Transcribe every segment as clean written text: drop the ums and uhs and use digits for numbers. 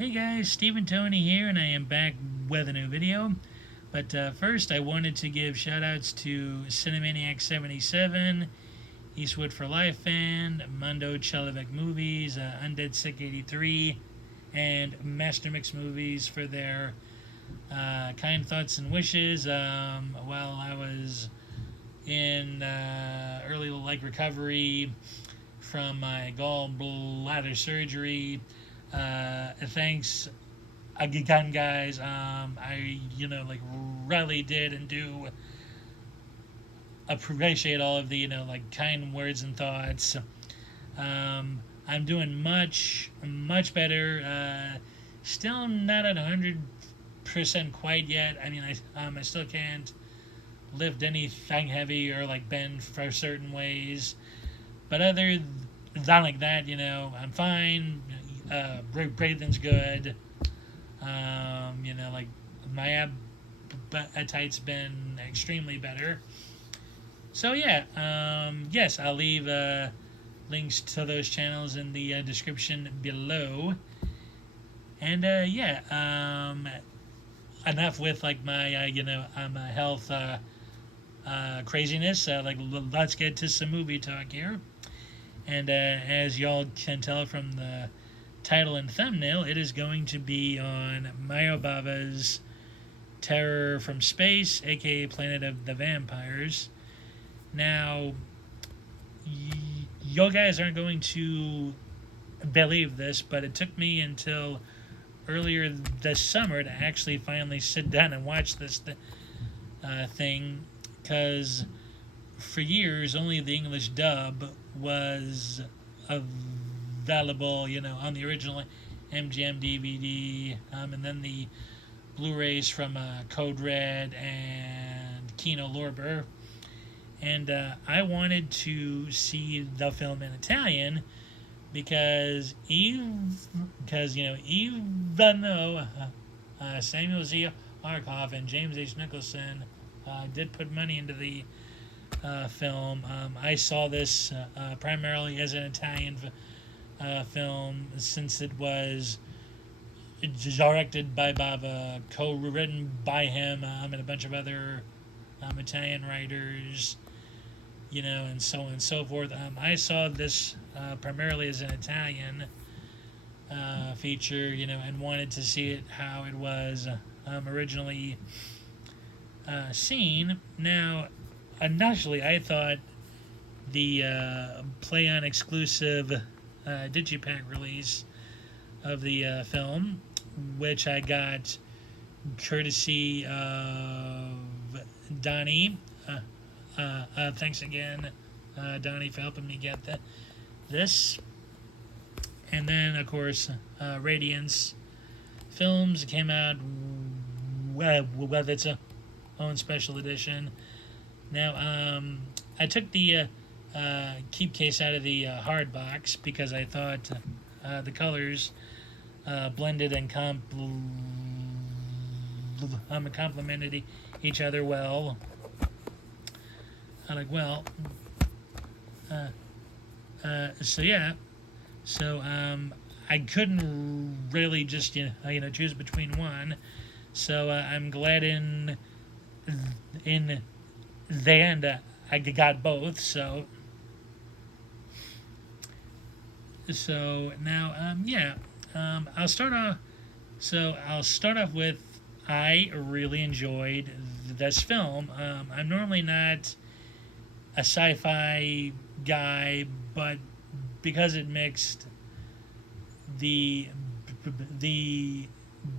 Hey guys, Stephen Tony here, and I am back with a new video. But first, I wanted to give shoutouts to Cinemaniac77, Eastwood for Life Fan, Mundo Chelevic Movies, Undead Sick 83, and Master Mix Movies for their kind thoughts and wishes while I was in early recovery from my gallbladder surgery. Thanks again, guys. I really did and do appreciate all of the kind words and thoughts. I'm doing much better. Still not at 100% quite yet. I mean, I still can't lift anything heavy or bend for certain ways. But other than that, I'm fine. Breathing's good. My appetite's been extremely better. So yeah, yes, I'll leave links to those channels in the description below. And yeah, enough with my health craziness. Let's get to some movie talk here. And as y'all can tell from the title and thumbnail, it is going to be on Bava's Terror from Space, aka Planet of the Vampires. Now, you guys aren't going to believe this, but it took me until earlier this summer to actually finally sit down and watch this thing, because for years only the English dub was available, on the original MGM DVD, and then the Blu-rays from Code Red and Kino Lorber. And I wanted to see the film in Italian because even though Samuel Z. Arkoff and James H. Nicholson did put money into the film, I saw this primarily as an Italian film, since it was directed by Bava, co-written by him, and a bunch of other Italian writers, and so on and so forth. I saw this primarily as an Italian feature, and wanted to see it how it was originally seen. Now, initially, I thought the Play-On exclusive Digipack release of the film, which I got courtesy of Donnie. Thanks again, Donnie, for helping me get this. And then, of course, Radiance Films came out with its own special edition. Now, I took the keep case out of the hard box because I thought the colors blended and complemented each other well. So yeah, so I couldn't really just choose between one. So I'm glad in the end I got both. So now yeah, I'll start off. So I'll start off with, I really enjoyed this film. I'm normally not a sci-fi guy, but because it mixed the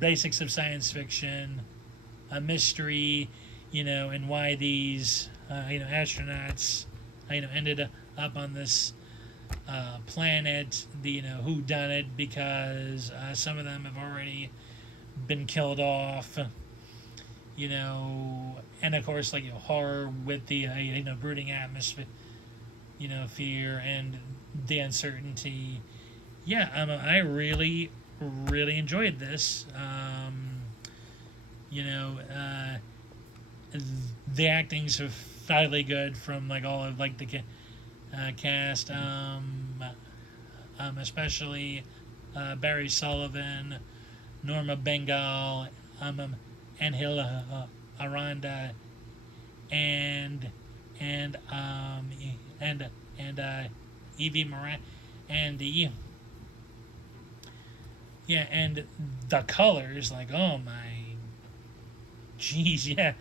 basics of science fiction, a mystery, and why these astronauts ended up on this planet, the who done it, because some of them have already been killed off, and of course horror with the brooding atmosphere, fear and the uncertainty. Yeah, I really enjoyed this. The acting's fairly good from all of the cast, especially Barry Sullivan, Norma Bengal, Angel Aranda, and and um and Evie Moran, and the yeah, and the colors, like, oh my, jeez, yeah.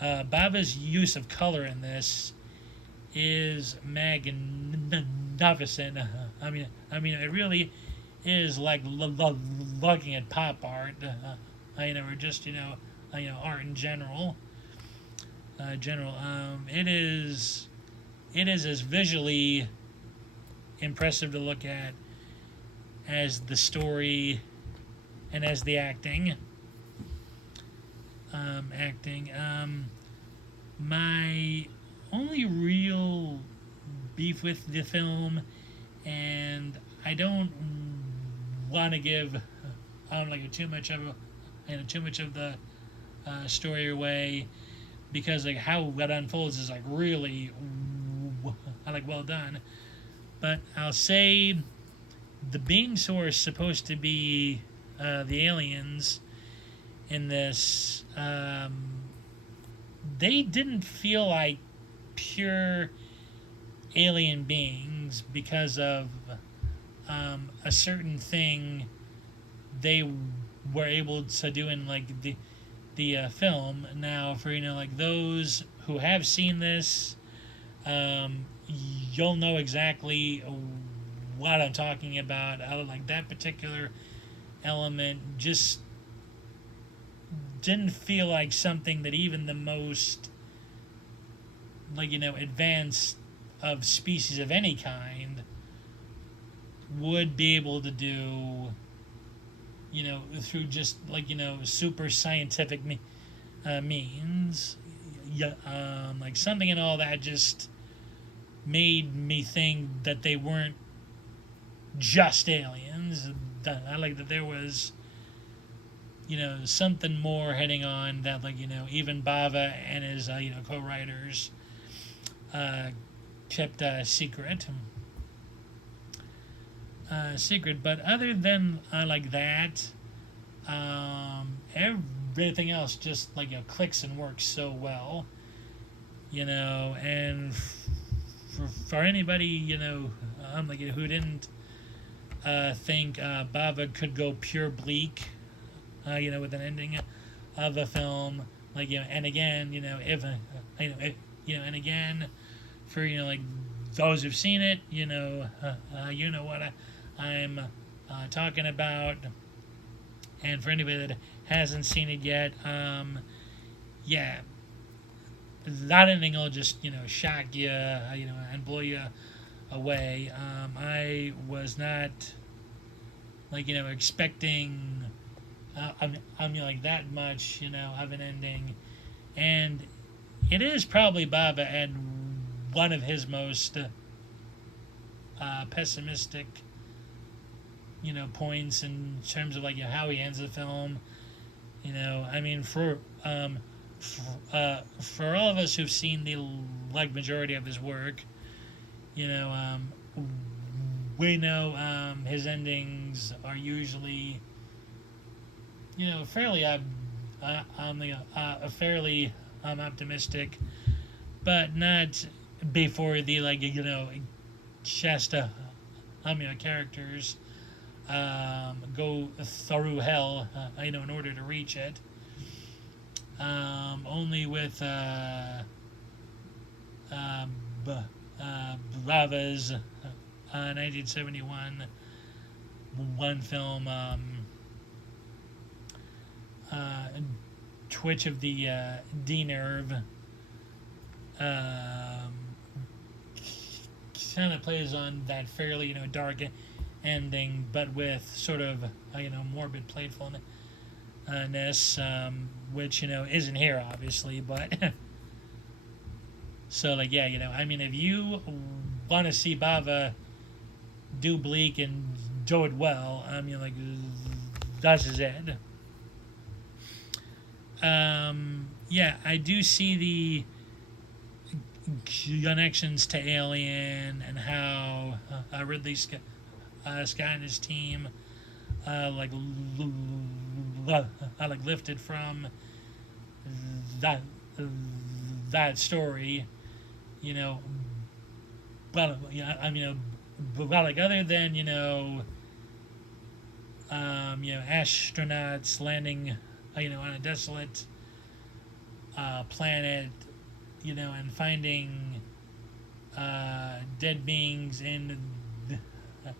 Bava's use of color in this is magnificent. It really is like looking at pop art, or just art in general. It is as visually impressive to look at as the story and as the acting. My only real beef with the film, and I don't want to give too much of the story away, because like how that unfolds is like really well done. But I'll say the beings who are supposed to be the aliens in this, they didn't feel like pure alien beings because of a certain thing they were able to do in like the film. Now, for like those who have seen this, you'll know exactly what I'm talking about. Like that particular element just didn't feel like something that even the most advanced of species of any kind would be able to do, through just super scientific means. Yeah, like something and all that just made me think that they weren't just aliens. I like that there was something more heading on that even Bava and his co-writers kept secret. But other than like that, everything else just clicks and works so well. And for anybody who didn't think Bava could go pure bleak, with an ending of a film, and again, and again, for those who've seen it, what I'm talking about, and for anybody that hasn't seen it yet, yeah, that ending will just shock you, and blow you away. I was not expecting that much of an ending, and it is probably Bava at one of his most pessimistic points in terms of how he ends the film. For all of us who've seen the majority of his work, we know his endings are usually fairly fairly optimistic, but not before the Shasta characters go through hell in order to reach it. Only with Bava's 1971 one film, Twitch of the D-Nerve, kind of plays on that fairly dark ending, but with sort of morbid playfulness, which isn't here obviously, but so if you want to see Bava do bleak and do it well, that's his it. I do see the connections to Alien and how Ridley Scott and his team like like lifted from that that story, you know. But yeah, I mean, but like other than astronauts landing, on a desolate planet, and finding dead beings in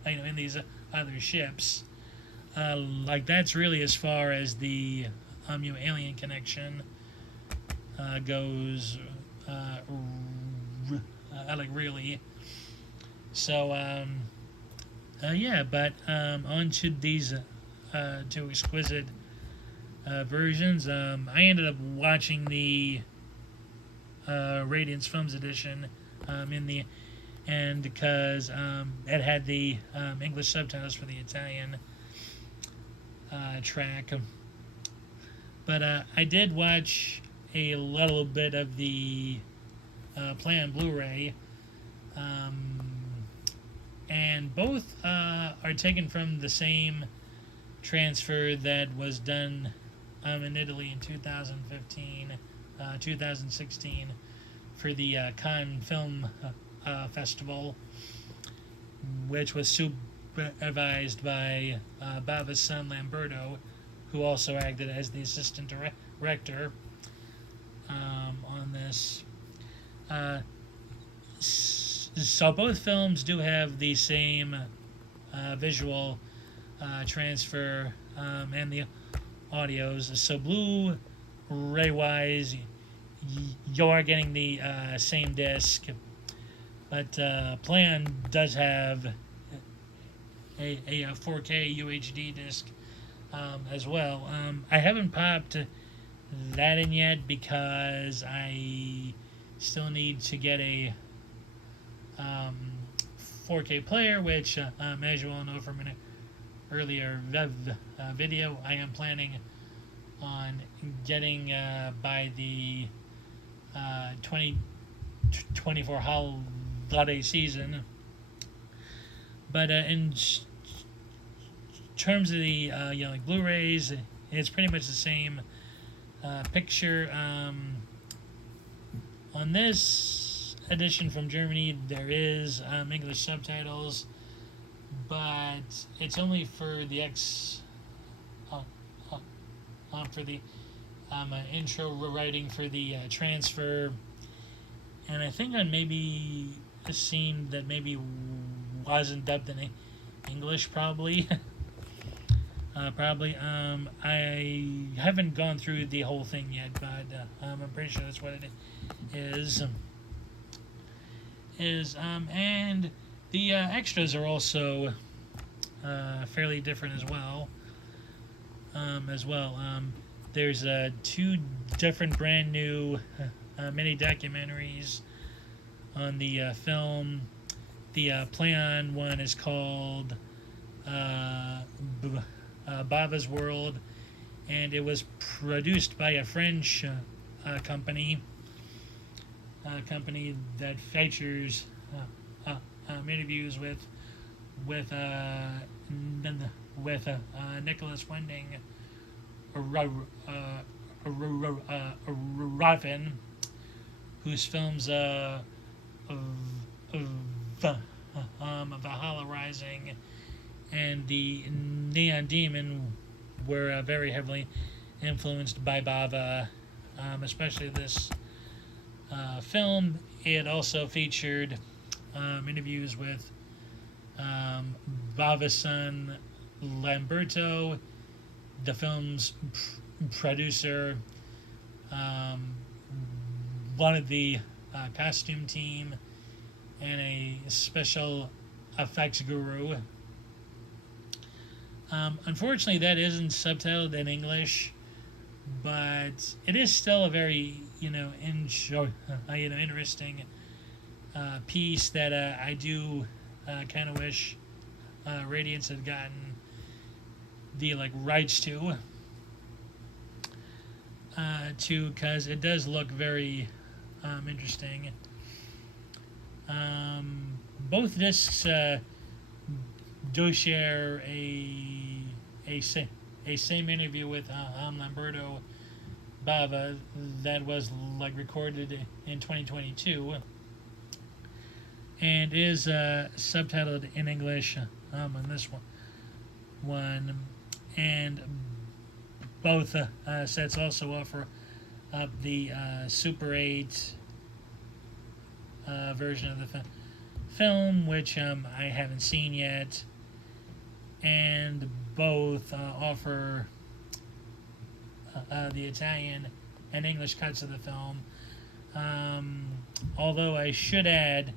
in these other ships. Like that's really as far as the alien connection goes. Like really. So yeah, but on to these two exquisite versions. I ended up watching the Radiance Films edition in the and because it had the English subtitles for the Italian track. But I did watch a little bit of the play on Blu-ray, and both are taken from the same transfer that was done in Italy in 2015, 2016 for the Cannes Film Festival, which was supervised by Bava's son Lamberto, who also acted as the assistant director on this. So both films do have the same visual transfer and the audios. So Blu-ray wise, you are getting the same disc, but Plan does have a 4K UHD disc as well. I haven't popped that in yet because I still need to get a 4K player, which, as you all know from an earlier video, I am planning on getting by the 2024 holiday season. But in terms of the like Blu-rays, it's pretty much the same picture. On this edition from Germany, there is English subtitles, but it's only for the for the intro writing for the transfer, and I think on maybe a scene that maybe wasn't dubbed in English, probably. Probably. I haven't gone through the whole thing yet, but I'm pretty sure that's what it is. And the extras are also fairly different as well. There's two different brand new mini documentaries on the film. The play-on one is called Bava's World, and it was produced by a French company that features interviews with Nicholas Winding Refn, whose films Valhalla Rising and the Neon Demon were very heavily influenced by Bava, especially this film. It also featured interviews with Bava's son Lamberto, the film's producer, one of the costume team, and a special effects guru. Unfortunately, that isn't subtitled in English, but it is still a very interesting piece that I do kind of wish Radiance had gotten the rights to, because it does look very interesting. Both discs do share a a same interview with Lamberto Bava that was like recorded in 2022 and is subtitled in English on this one, and both sets also offer up the Super 8 version of the film, which I haven't seen yet, and both offer the Italian and English cuts of the film. Although I should add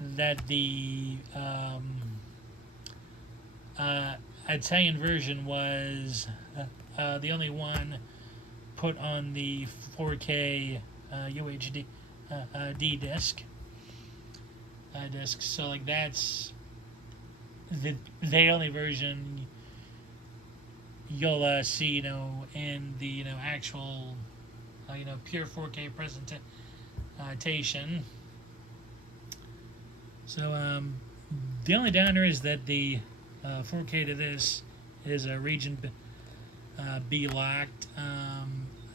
that the Italian version was the only one put on the 4K UHD D disc. So like that's the only version you'll see, in the actual pure 4K presentation. So the only downer is that the 4K to this is a region B locked.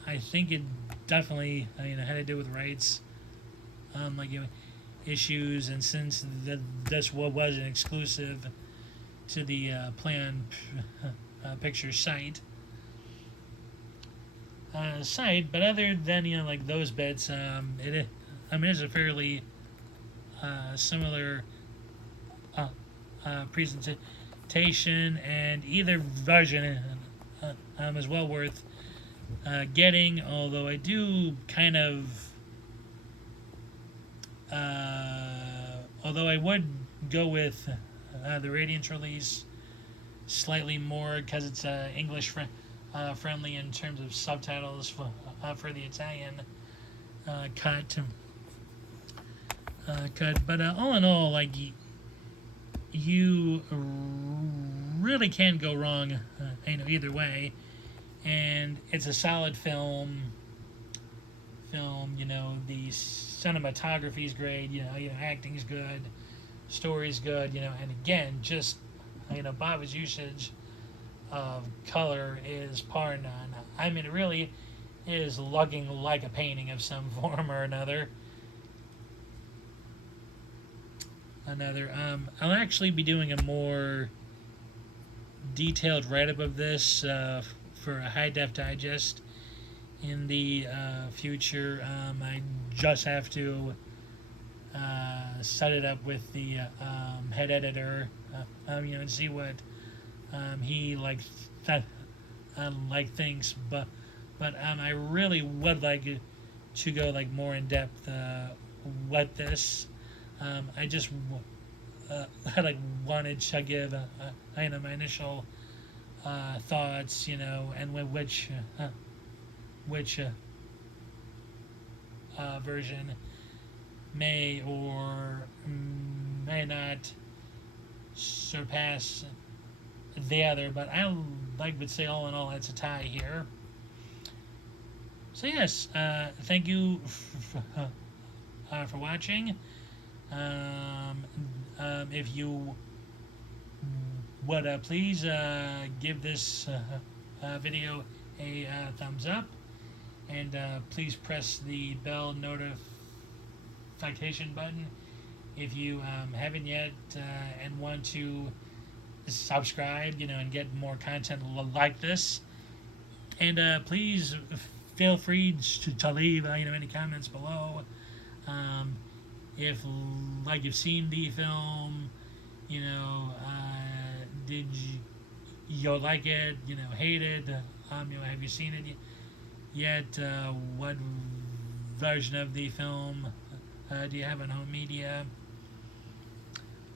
I think it definitely had to do with rights, issues, and since this was an exclusive to the Plan Picture site. But other than like those bits, it is a fairly similar presentation, and either version is well worth getting. Although I do kind of, although I would go with the Radiance release slightly more because it's English friendly in terms of subtitles for the Italian cut. But all in all, like you really can't go wrong, either way, and it's a solid film. The cinematography is great. Acting's good, story's good. And again, just Bava's usage of color is par none. I mean, it really is looking like a painting of some form or another. I'll actually be doing a more detailed write-up of this for a high-def digest in the future. I just have to set it up with the head editor, and see what he thinks. But I really would like to go more in depth with this. I just wanted to give my initial thoughts, and which version may or may not surpass the other. But I would say all in all, it's a tie here. So yes, thank you for watching. If you would please give this video a thumbs up, and please press the bell notification button if you haven't yet, and want to subscribe, and get more content like this. And please feel free to leave any comments below. If you've seen the film, did you like it? Hate it? Have you seen it yet? What version of the film do you have on home media?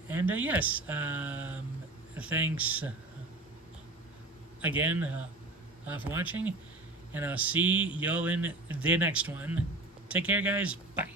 And yes, thanks again for watching, and I'll see y'all in the next one. Take care, guys. Bye.